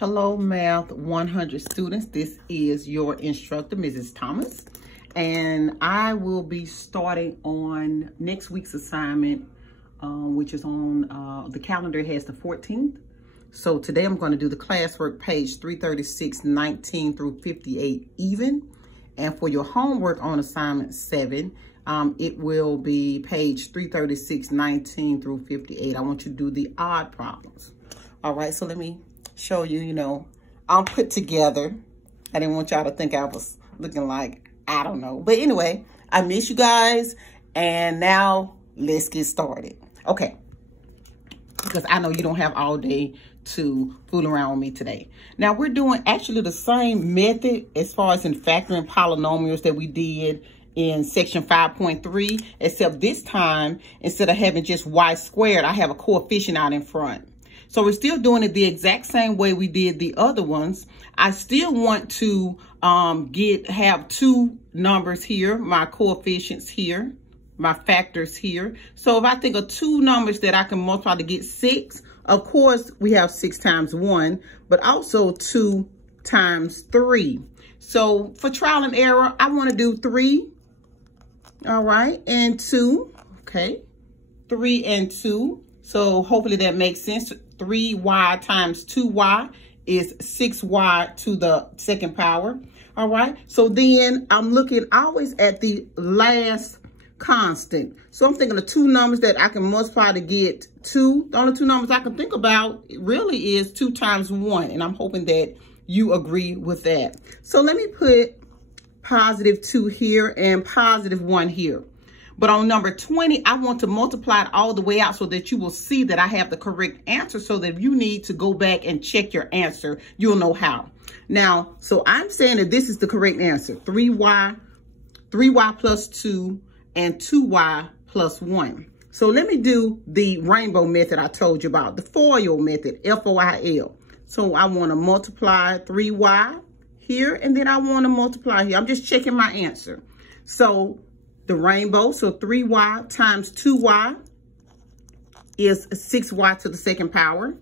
Hello, Math 100 students. This is your instructor, Mrs. Thomas, and I will be starting on next week's assignment, which is on the calendar. It has the 14th. So today I'm going to do the classwork page 336, 19 through 58 even. And for your homework on assignment 7, it will be page 336, 19 through 58. I want you to do the odd problems. All right, so let me show you, I'm put together. I didn't want y'all to think I was looking like, I don't know. But anyway, I miss you guys. And now let's get started. Okay. Because I know you don't have all day to fool around with me today. Now we're doing actually the same method as far as in factoring polynomials that we did in section 5.3, except this time, instead of having just y squared, I have a coefficient out in front. So we're still doing it the exact same way we did the other ones. I still want to have two numbers here, my coefficients here, my factors here. So if I think of two numbers that I can multiply to get 6, of course we have 6 times 1, but also 2 times 3. So for trial and error, I want to do 3, all right, and 2, okay, 3 and 2. So hopefully that makes sense. 3y times 2y is 6y to the second power. All right. So then I'm looking always at the last constant. So I'm thinking of two numbers that I can multiply to get 2. The only two numbers I can think about really is 2 times 1. And I'm hoping that you agree with that. So let me put positive 2 here and positive 1 here. But on number 20, I want to multiply it all the way out so that you will see that I have the correct answer, so that if you need to go back and check your answer, you'll know how. Now, so I'm saying that this is the correct answer. 3y plus 2 and 2y plus 1. So let me do the rainbow method I told you about, the FOIL method, F-O-I-L. So I want to multiply 3y here, and then I want to multiply here. I'm just checking my answer. So the rainbow, so 3y times 2y is 6y to the second power.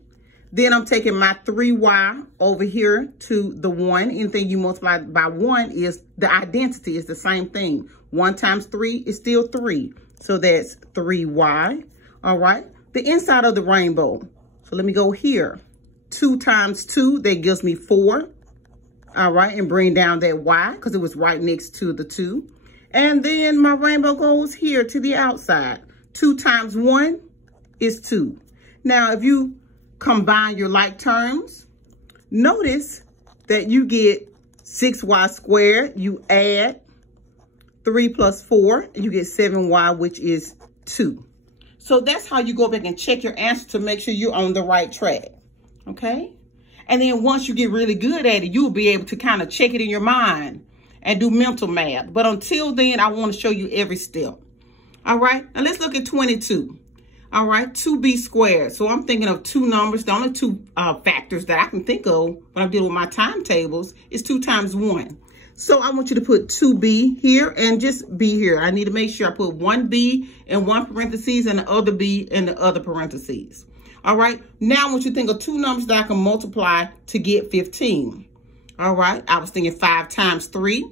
Then I'm taking my 3y over here to the 1. Anything you multiply by 1 is the identity, is the same thing. 1 times 3 is still 3. So that's 3y. All right. The inside of the rainbow. So let me go here. 2 times 2, that gives me 4. All right. And bring down that y because it was right next to the 2. And then my rainbow goes here to the outside. 2 times 1 is 2. Now, if you combine your like terms, notice that you get 6y squared. You add 3 plus 4, and you get 7y, which is 2. So that's how you go back and check your answer to make sure you're on the right track. Okay? And then once you get really good at it, you'll be able to kind of check it in your mind and do mental math. But until then, I want to show you every step. All right, now let's look at 22. All right, 2b squared. So I'm thinking of two numbers. The only two factors that I can think of when I'm dealing with my timetables is 2 times 1. So I want you to put 2b here and just b here. I need to make sure I put one b in one parentheses and the other b in the other parentheses. All right, now I want you to think of two numbers that I can multiply to get 15. All right, I was thinking 5 times 3.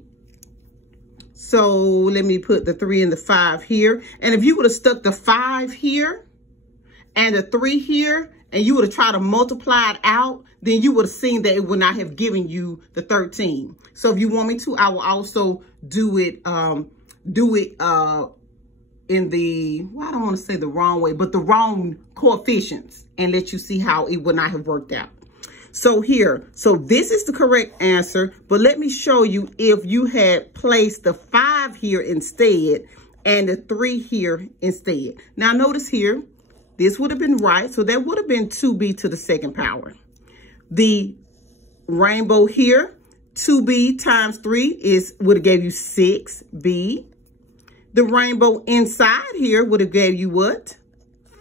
So let me put the 3 and the 5 here. And if you would have stuck the 5 here and the 3 here, and you would have tried to multiply it out, then you would have seen that it would not have given you the 13. So if you want me to, I will also do it in the, well, I don't want to say the wrong way, but the wrong coefficients, and let you see how it would not have worked out. So here, so this is the correct answer, but let me show you if you had placed the 5 here instead and the 3 here instead. Now notice here, this would have been right. So that would have been 2b to the second power. The rainbow here, 2b times 3 would have gave you 6b. The rainbow inside here would have gave you what?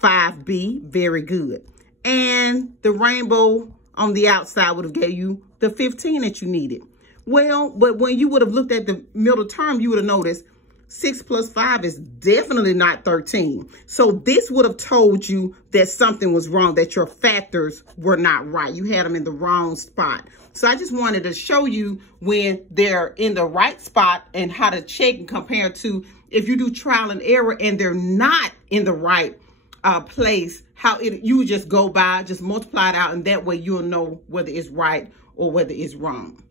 5b, very good. And the rainbow on the outside would have gave you the 15 that you needed. Well, but when you would have looked at the middle term, you would have noticed 6 plus 5 is definitely not 13. So this would have told you that something was wrong, that your factors were not right. You had them in the wrong spot. So I just wanted to show you when they're in the right spot and how to check and compare to if you do trial and error and they're not in the right place, how you would just go by, just multiply it out, and that way you'll know whether it's right or whether it's wrong.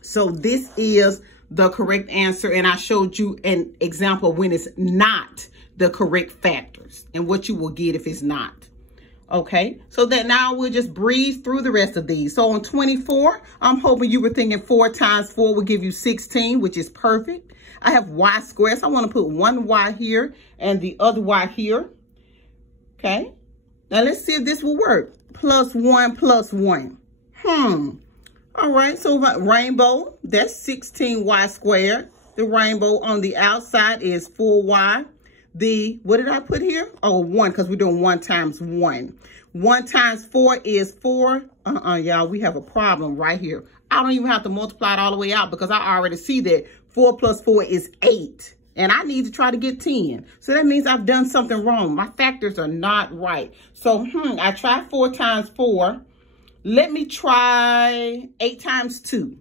So this is the correct answer, and I showed you an example when it's not the correct factors and what you will get if it's not. Okay, so that now we'll just breeze through the rest of these. So on 24, I'm hoping you were thinking 4 times 4 will give you 16, which is perfect. I have y squared, so I want to put one y here and the other y here. Okay, now let's see if this will work. Plus 1 plus 1. All right, so rainbow, that's 16y squared. The rainbow on the outside is 4y. What did I put here? Oh, 1, because we're doing 1 times 1. 1 times 4 is 4. Y'all, we have a problem right here. I don't even have to multiply it all the way out because I already see that 4 plus 4 is 8. And I need to try to get 10. So that means I've done something wrong. My factors are not right. So, I tried 4 times 4. Let me try 8 times 2.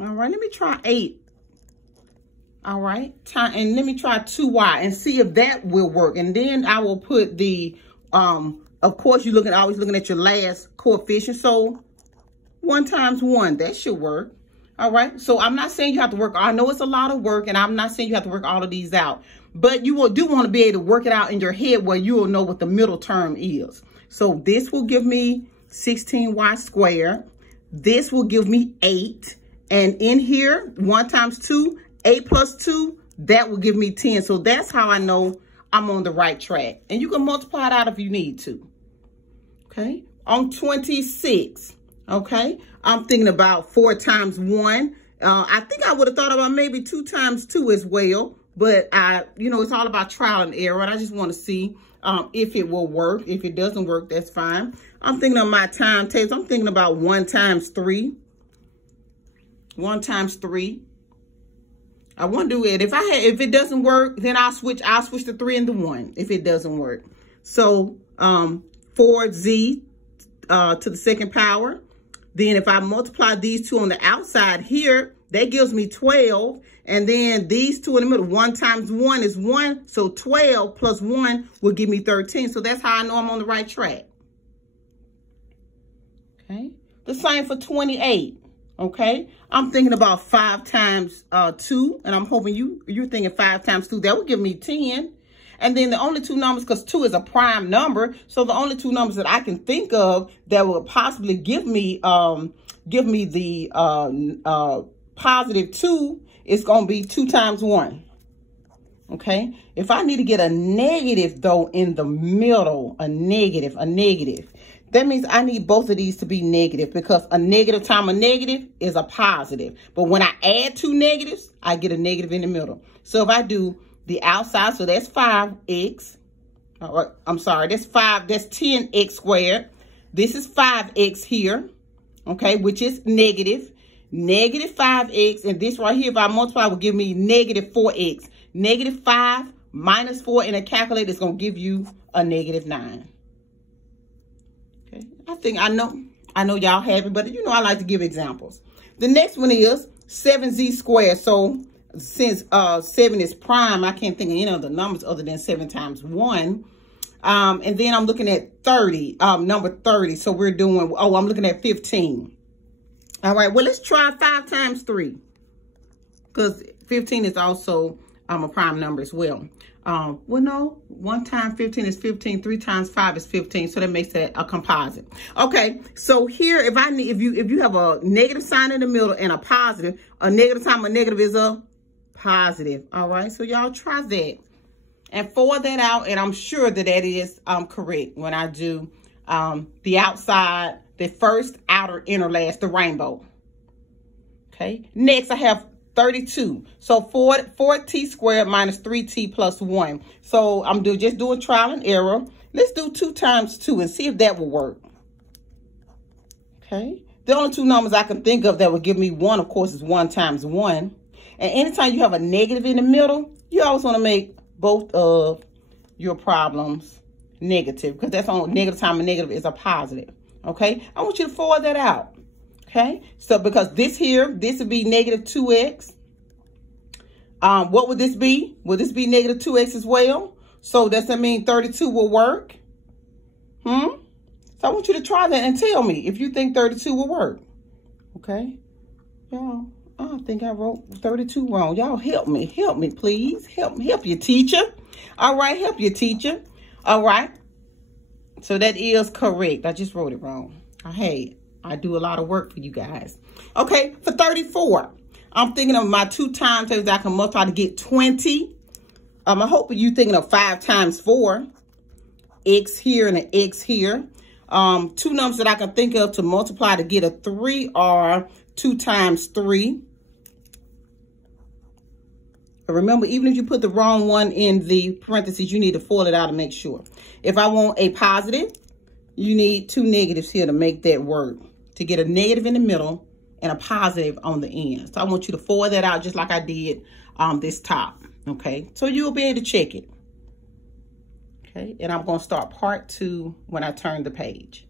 All right, let me try 8. All right, and let me try 2y and see if that will work. And then I will put the, of course, you're always looking at your last coefficient. So 1 times 1, that should work. All right, so I'm not saying you have to work. I know it's a lot of work, and I'm not saying you have to work all of these out. But you do want to be able to work it out in your head where you will know what the middle term is. So this will give me 16y squared. This will give me 8. And in here, 1 times 2, 8 plus 2, that will give me 10. So that's how I know I'm on the right track. And you can multiply it out if you need to. Okay. On 26, okay, I'm thinking about 4 times 1. I think I would have thought about maybe 2 times 2 as well. But, it's all about trial and error. And I just want to see if it will work. If it doesn't work, that's fine. I'm thinking of my timetables. I'm thinking about 1 times 3. 1 times 3. I want to do it. If it doesn't work, then I'll switch the 3 and the 1 if it doesn't work. So 4z to the second power. Then if I multiply these two on the outside here, that gives me 12. And then these two in the middle, 1 times 1 is 1. So 12 plus 1 will give me 13. So that's how I know I'm on the right track. Okay. The same for 28. Okay. I'm thinking about 5 times 2. And I'm hoping you're thinking 5 times 2. That would give me 10. And then the only two numbers, because 2 is a prime number. So the only two numbers that I can think of that will possibly give me the positive 2 is going to be 2 times 1. Okay. If I need to get a negative, though, in the middle, a negative, that means I need both of these to be negative because a negative times a negative is a positive. But when I add 2 negatives, I get a negative in the middle. So if I do the outside, so that's 5x. I'm sorry, that's 10x squared. This is 5x here, okay, which is negative 5x. And this right here, if I multiply, will give me negative 4x. Negative 5 minus 4 in a calculator is going to give you a negative 9. Okay, I know y'all happy, but I like to give examples. The next one is 7z squared. So since 7 is prime, I can't think of any other numbers other than 7 times 1. And then I'm looking at 30, number 30. So we're doing, I'm looking at 15. All right, well, let's try 5 times 3. Because 15 is also a prime number as well. Well, no, 1 times 15 is 15. 3 times 5 is 15. So that makes that a composite. Okay, so here, if you have a negative sign in the middle and a positive, a negative times a negative is a positive. All right, so y'all try that and forward that out, and I'm sure that is correct when I do the outside, the first, outer, inner, last, the rainbow. Okay, next I have 32. So 4t squared minus 3t plus 1. So I'm just doing trial and error. Let's do 2 times 2 and see if that will work. Okay, the only two numbers I can think of that would give me 1, of course, is 1 times 1. And anytime you have a negative in the middle, you always want to make both of your problems negative, because that's on negative times a negative is a positive. Okay, I want you to forward that out. Okay, so because this here, this would be negative 2x. What would this be? Would this be negative 2x as well? So does that mean 32 will work? So I want you to try that and tell me if you think 32 will work. Okay, y'all, I think I wrote 32 wrong. Y'all help me, please. Help your teacher. All right, help your teacher. All right, so that is correct. I just wrote it wrong. I do a lot of work for you guys. Okay, for 34, I'm thinking of my 2 times tables I can multiply to get 20. I hope you're thinking of 5 times 4. X here and an X here. 2 numbers that I can think of to multiply to get a 3 are 2 times 3. But remember, even if you put the wrong one in the parentheses, you need to fold it out and make sure. If I want a positive, you need 2 negatives here to make that work. To get a negative in the middle and a positive on the end. So I want you to forward that out just like I did this top. Okay, so you'll be able to check it. Okay, and I'm going to start part 2 when I turn the page.